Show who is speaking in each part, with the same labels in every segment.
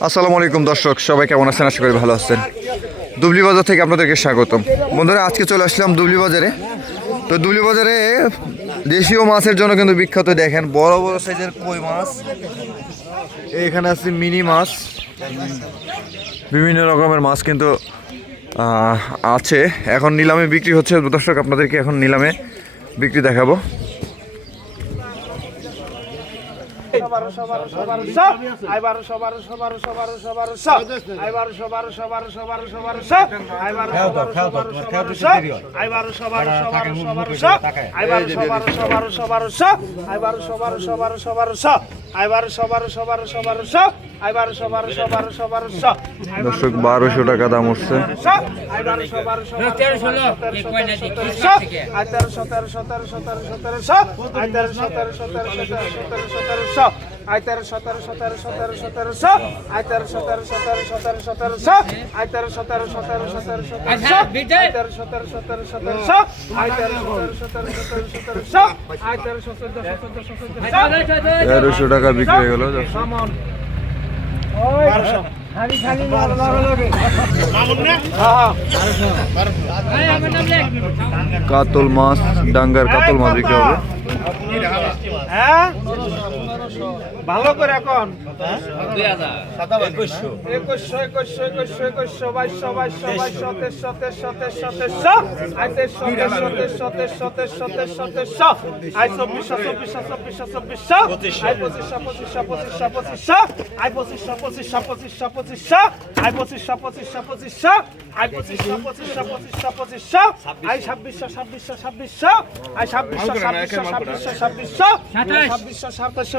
Speaker 1: আসসালামু আলাইকুম দর্শক, সবাই কেমন আছেন? আশা করি ভালো আছেন। দুবলি বাজার থেকে আপনাদেরকে স্বাগতম। বন্ধুরা, আজকে চলে আসলাম দুবলি বাজারে তো দুবলি বাজারে দেশীয় মাছের জন্য কিন্তু বিখ্যাত, দেখেন, বড় বড় সাইজের কই মাছ। এখানে আছে মিনি মাছ। বিভিন্ন রকমের মাছ কিন্তু আছে। এখন নিলামে বিক্রি হচ্ছে। দর্শক, আপনাদেরকে এখন নিলামে বিক্রি দেখাবো।
Speaker 2: বারোশো সবার সবার সবার সব আইবার সবার সবার সবার সবার সব বারোশো সবার সবার সবার সব আইবার সবার সবার সবার সব আইবার সবার সবার সবার সব আইবার সবার সবার সবার সব আইবার সবার সবার সবার সব
Speaker 1: দর্শক বারোশো টাকা দাম উঠছে
Speaker 2: তেরোশো
Speaker 1: টাকা বিক্রি হয়ে গেল কাতল মাছ ডাঙ্গার কাতল মাছ বিক্রি হবে।
Speaker 2: হ্যাঁ? ভালো করে এখন একুশশো একুশশো একুশশো একুশশো বাইশশো বাইশশো বাইশশো তেইশশো তেইশশো তেইশশো তেইশশো আই তেইশশো তেইশশো তেইশশো তেইশশো তেইশশো তেইশশো আই চব্বিশশো চব্বিশশো চব্বিশশো চব্বিশশো আই পঁচিশশো পঁচিশশো পঁচিশশো পঁচিশশো আই পঁচিশশো পঁচিশশো পঁচিশশো পঁচিশশো আই পঁচিশশো পঁচিশশো পঁচিশশো আই পঁচিশশো পঁচিশশো পঁচিশশো পঁচিশশো আই ছাব্বিশশো ছাব্বিশশো ছাব্বিশশো আই ছাব্বিশশো ছাব্বিশশো ছাব্বিশশো ছাব্বিশশো ছাব্বিশশো সাতাশশো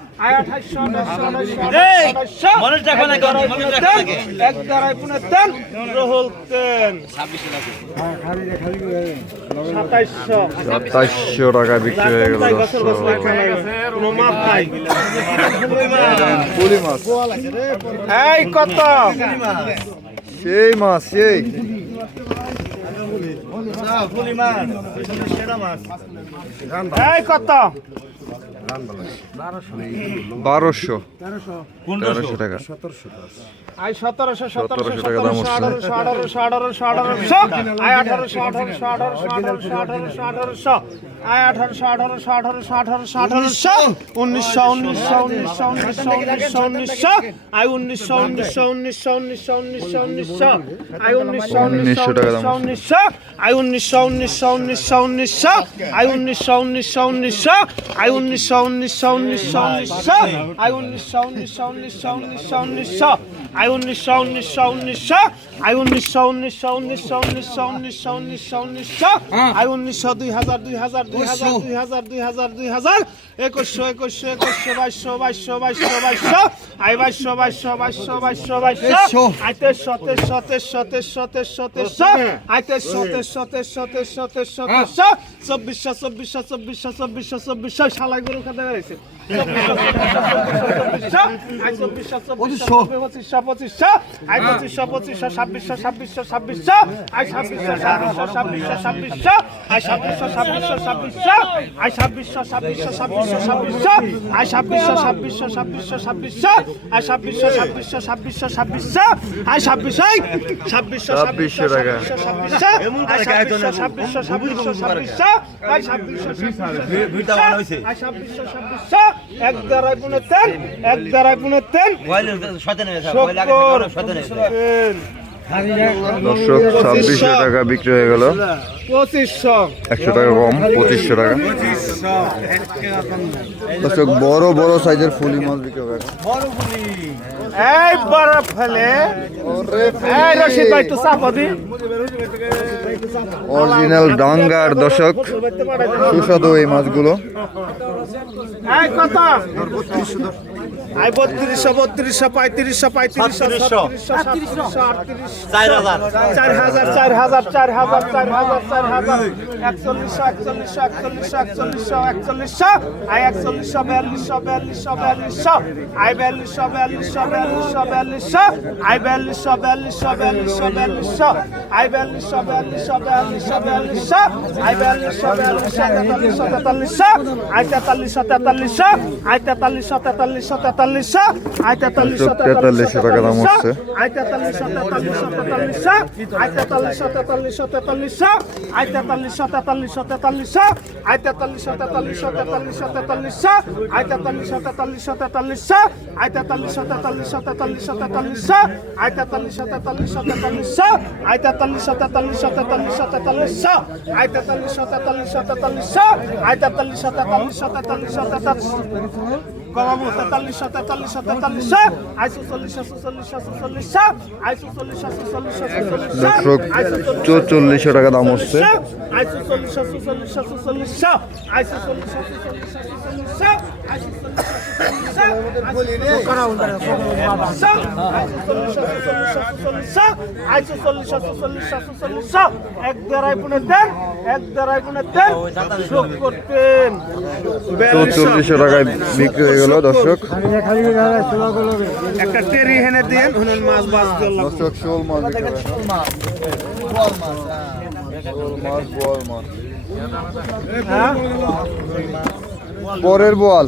Speaker 1: সাতাইশশো। টাকা বিক্রি হয়ে গেল পুলি মাছ।
Speaker 2: এই কত?
Speaker 1: সেই মাছ সেই।
Speaker 2: এই কত?
Speaker 1: বারোশো তেরোশো টাকা
Speaker 2: সতেরোশো সতেরোশো
Speaker 1: 1700 টাকা দাম
Speaker 2: উনিশশো উনিশশো উনিশশো উনিশশো উনিশশো উনিশশো আই উনিশশো উনিশশো উনিশশো উনিশশো উনিশশো উনিশশো আই উনিশশো উনিশশো
Speaker 1: 1900 টাকা দাম
Speaker 2: উনিশশো উনিশশো আই উনিশশো উনিশশো উনিশশো উনিশশো আই উনিশশো উনিশশো উনিশশো আই উনিশশো উনিশশো উনিশশো উনিশশো আই উনিশশো উনিশশো উনিশশো উনিশশো উনিশশো আই উনিশশো উনিশশো উনিশশো। আই উনিশশো উনিশশো উনিশশো উনিশশো উনিশশো উনিশশো উনিশশো। আই উনিশশো দুই হাজার দুই হাজার দুই হাজার দুই হাজার দুই হাজার দুই হাজার একুশশো একুশশো একুশশো বাইশশো বাইশশো বাইশশো বাইশশো। আই বাইশশো বাইশশো বাইশশো বাইশশো বাইশশো। আই তেইশশো তেইশশো তেইশশো তেইশশো তেইশশো তেইশশো। আই তেইশশো তেইশশো তেইশশো তেইশশো তেইশশো তেইশশো। চব্বিশশো চব্বিশশো চব্বিশশো চব্বিশশো চব্বিশশো। সালাই গরু খাতে বেড়েছে চব্বিশশো পঁচিশশো পঁচিশশো আই পঁচিশশো পঁচিশশো ছাব্বিশশো ছাব্বিশশো ছাব্বিশশো আই ছাব্বিশশো ছাব্বিশশো ছাব্বিশশো ছাব্বিশশো আই ছাব্বিশশো ছাব্বিশশো ছাব্বিশশো আই ছাব্বিশশো ছাব্বিশশো ছাব্বিশশো ছাব্বিশশো আই ছাব্বিশশো ছাব্বিশশো ছাব্বিশশো ছাব্বিশশো আই ছাব্বিশশো ছাব্বিশশো ছাব্বিশশো ছাব্বিশশো আই ছাব্বিশশো ছাব্বিশশো
Speaker 1: ছাব্বিশশো।
Speaker 2: ছাব্বিশশো ছাব্বিশশো ছাব্বিশশো ছাব্বিশশো ছাব্বিশশো আই ছাব্বিশশো ছাব্বিশশো আই ছাব্বিশশো ছাব্বিশশো এক দ্বারায় পুনে তেন এক দ্বারায় পুনে তেন
Speaker 1: দর্শক ছাব্বিশশো টাকা বিক্রি হয়ে গেল।
Speaker 2: পঁচিশশো
Speaker 1: একশো টাকা কম পঁচিশশো টাকা। দর্শক বড় বড় সাইজের ফুলি মাছ বিক্রি হবে।
Speaker 2: এই বরফ ফেলে। এই রশিদ ভাই তো চাপ দি।
Speaker 1: অরিজিনাল ডাঙ্গার দর্শক সুস্বাদু এই মাছগুলো।
Speaker 2: এই কত? আই বত্রিশশো বত্রিশশো পঁয়ত্রিশশো পঁয়ত্রিশশো চার হাজার চার হাজার চার হাজার চার হাজার চার হাজার একচল্লিশশো একচল্লিশশো একচল্লিশশো একচল্লিশশো একচল্লিশশো আই একচল্লিশশো বিয়াল্লিশশো বিয়াল্লিশশো বিয়াল্লিশশো আই বিয়াল্লিশশো বিয়াল্লিশশো বিয়াল্লিশশো বিয়াল্লিশশো আই বিয়াল্লিশশো বিয়াল্লিশশো বিয়াল্লিশশো বিয়াল্লিশশো আই বিয়াল্লিশশো বিয়াল্লিশশো বিয়াল্লিশশো বিয়াল্লিশশো আই বিয়াল্লিশশো বিয়াল্লিশশো তেতাল্লিশশো তেতাল্লিশশো আই তেতাল্লিশশো তেতাল্লিশশো আই তেতাল্লিশশো তেতাল্লিশশো তেতাল্লিশশো আই তেতাল্লিশশো
Speaker 1: তেতাল্লিশশো হচ্ছে।
Speaker 2: আই তেতাল্লিশশো তেতাল্লিশশো তেতাল্লিশশো আই তেতাল্লিশশো তেতাল্লিশশো তেতাল্লিশশো আই তেতাল্লিশশো তেতাল্লিশশো তেতাল্লিশশো আই তেতাল্লিশশো তেতাল্লিশশো তেতাল্লিশশো তেতাল্লিশশো আই তেতাল্লিশশো তেতাল্লিশশো তেতাল্লিশশো আই তেতাল্লিশশো তেতাল্লিশশো তেতাল্লিশশো তেতাল্লিশশো আই তেতাল্লিশশো তেতাল্লিশশো তেতাল্লিশশো আই তেতাল্লিশশো তেতাল্লিশশো তেতাল্লিশশো তেতাল্লিশশো আই তেতাল্লিশশো তেতাল্লিশশো তেতাল্লিশশো আই তেতাল্লিশশো তেতাল্লিশশো তেতাল্লিশশো তেতাল্লিশশো কমাবো তেতাল্লিশশো তেতাল্লিশশো তেতাল্লিশশো আই সুচল্লিশশো সুচল্লিশশো সুচল্লিশশো আই সুচল্লিশশো সুচল্লিশশো সুচল্লিশশো
Speaker 1: দর্শক চৌচল্লিশশো টাকা দাম হচ্ছে
Speaker 2: আই সুচল্লিশশো সুচল্লিশশো সুচল্লিশশো আই সুচল্লিশশো সুচল্লিশশো সুচল্লিশশো আই সুচল্লিশশো আই সুচল্লিশশো সুচল্লিশশো সুচল্লিশশো এক দেড়াই পুনে দেন এক দেড়াই পুনে দেন করতেন
Speaker 1: চৌচল্লিশশো টাকায় বিক্রি হয়ে গেল দর্শক।
Speaker 2: একটা টেরি হেনে দেন হুনেন মাছ বাস
Speaker 1: দর্শক শোল মাছ। শোল মাছ পরের বোয়াল।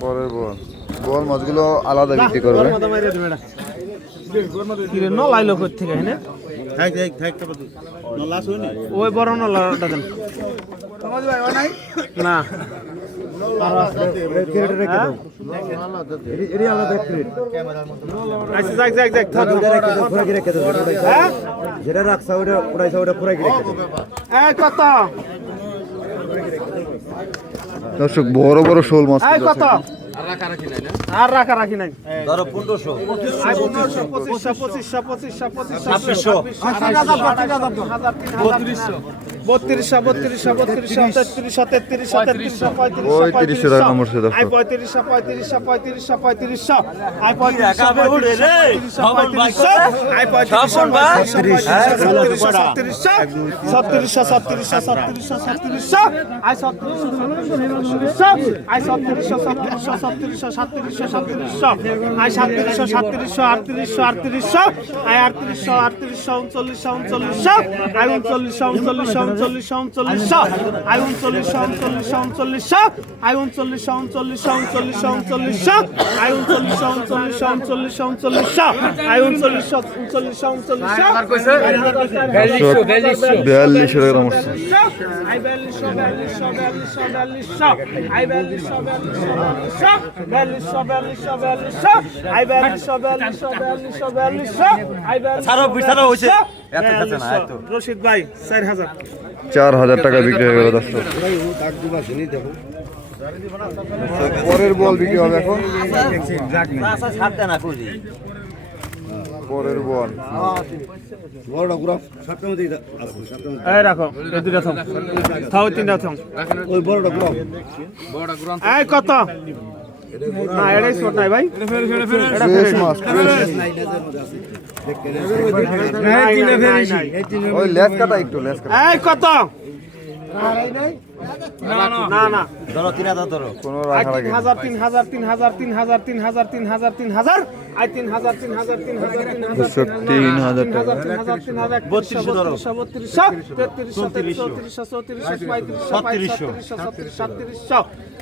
Speaker 1: পরের বোয়াল। বোয়াল মাছগুলো আলাদা বিক্রি করবে।
Speaker 2: নলাইলো থেকে ওই বড় নলাটা দেন। না।
Speaker 3: যেটা রাখছা ওটা উড়াইছা ওটা পুরাই
Speaker 2: কত?
Speaker 1: দর্শক বড় বড় শোল মাছ
Speaker 2: কত? আর রাখা রাখি নাই
Speaker 3: ধরো পনেরোশো।
Speaker 2: পঁচিশশো পঁচিশশো পঁচিশশো পঁচিশশো। বত্রিশশো বত্রিশশো বত্রিশশো তেত্রিশশো তেত্রিশশো তেত্রিশশো পঁয়ত্রিশশো
Speaker 1: পঁয়ত্রিশশো।
Speaker 2: আই পঁয়ত্রিশশো। পঁয়ত্রিশশো পঁয়ত্রিশশো পঁয়ত্রিশশো আই পঁয়ত্রিশশো পঁয়ত্রিশশো পঁয়ত্রিশশো। আই পঁয়ত্রিশশো পঁয়ত্রিশশো সত্তিরিশশো সত্তিরিশশো সত্তিরিশশো সত্তিরিশশো আই সত্তিরিশশো সত্তিরিশশো আই সত্তিরিশশো সত্তিরিশশো সত্তিরিশশো সাতত্রিশশো সাতত্রিশশো আই সাতত্রিশশো সাতত্রিশশো আটত্রিশশো আটত্রিশশো। আই আটত্রিশশো আটত্রিশশো উনচল্লিশশো উনচল্লিশশো। আই উনচল্লিশশো উনচল্লিশশো উনচল্লিশশো উনচল্লিশশো আই উনচল্লিশশো উনচল্লিশশো উনচল্লিশশো আই উনচল্লিশশো উনচল্লিশশো উনচল্লিশশো উনচল্লিশশো আই উনচল্লিশশো উনচল্লিশশো উনচল্লিশশো উনচল্লিশশো আই
Speaker 1: দর্শক বিয়াল্লিশশো টাকা দাম হচ্ছে
Speaker 2: আই বিয়াল্লিশশো বিয়াল্লিশশো বিয়াল্লিশশো বিয়াল্লিশশো আই বিয়াল্লিশশো বিয়াল্লিশশো বিয়াল্লিশশো বিয়াল্লিশশো আই বিয়াল্লিশশো বিয়াল্লিশশো বিয়াল্লিশশো আই বিয়াল্লিশশো
Speaker 3: ছাড়ো, ছাড়ো, হয়েছে। এত
Speaker 2: রশিদ ভাই চার হাজার।
Speaker 1: চার হাজার টাকা বিক্রি হয়ে গেল দর্শক। পরের বল বিক্রি হবে এখন? পরের বল।
Speaker 3: বড়টা পুরো সবটার মধ্যে
Speaker 2: এই রাখো এই দুটা থাম। থাও তিনটা থাম।
Speaker 3: ওই বড়টা পুরো
Speaker 2: এই কত? না এটাই ছোট নাই ভাই। এটা
Speaker 1: ফ্রেশ মাছ ফ্রেশ
Speaker 2: নাই, নাই, নাই, নাই।
Speaker 1: ওই লেস কাটা একটু লেস কাটা।
Speaker 2: এই কত? না না
Speaker 3: ধরো তিন হাজার ধরো
Speaker 1: কোনো
Speaker 2: আই
Speaker 1: রাখা
Speaker 2: তিন
Speaker 1: লাগে
Speaker 2: হাজার তিন হাজার তিন হাজার তিন হাজার তিন হাজার তিন হাজার তিন হাজার আই তিন হাজার তিন হাজার তিন হাজার তিন হাজার
Speaker 1: দুশো তিন হাজার
Speaker 2: তিন হাজার তিন হাজার তিন হাজার বত্রিশশো বত্রিশশো বত্রিশশো তেত্রিশশো তেত্রিশশো চৌত্রিশশো পঁয়ত্রিশশো
Speaker 3: ছত্রিশশো।
Speaker 2: ছত্রিশশো সাতত্রিশশো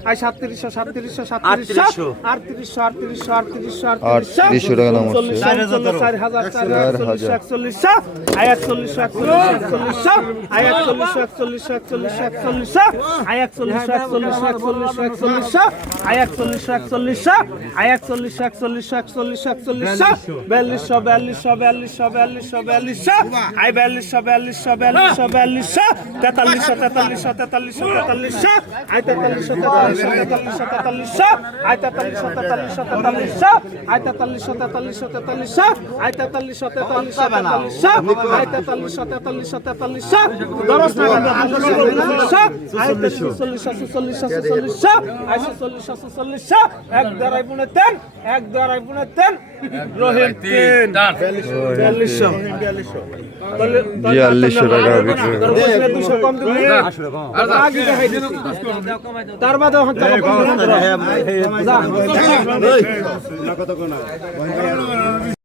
Speaker 2: আই সাতত্রিশশো সাতত্রিশশো সাতত্রিশশো আটত্রিশশো আটত্রিশশো আটত্রিশশো
Speaker 1: আটত্রিশশো টাকা দাম হচ্ছে।
Speaker 2: চার হাজার চার হাজার চার হাজার একচল্লিশশো আই একচল্লিশশো একচল্লিশশো একচল্লিশশো আই একচল্লিশশো একচল্লিশশো একচল্লিশশো একচল্লিশশো আই একচল্লিশশো একচল্লিশশো একচল্লিশশো একচল্লিশশো আই একচল্লিশশো একচল্লিশশো আই একচল্লিশশো একচল্লিশশো একচল্লিশশো একচল্লিশশো বিয়াল্লিশশো বিয়াল্লিশশো বিয়াল্লিশশো বিয়াল্লিশশো বিয়াল্লিশশো আই বিয়াল্লিশশো বিয়াল্লিশশো বিয়াল্লিশশো বিয়াল্লিশশো তেতাল্লিশশো তেতাল্লিশশো তেতাল্লিশশো তেতাল্লিশশো আই তেতাল্লিশশো তেতাল্লিশশো তেতাল্লিশশো তেতাল্লিশশো আই তেতাল্লিশশো তেতাল্লিশশো তেতাল্লিশশো আই তেতাল্লিশশো তেতাল্লিশশো তেতাল্লিশশো আই তেতাল্লিশশো তেতাল্লিশশো তেতাল্লিশশো আই তেতাল্লিশশো তেতাল্লিশশো তেতাল্লিশশো দশ টাকা এক দাঁড়াই বুনে তেন এক দাঁড়াই বুনে তেন রহিম তিন বিয়াল্লিশশো
Speaker 1: বিয়াল্লিশশো টাকা।
Speaker 2: দুশো কম তার বাদে কম।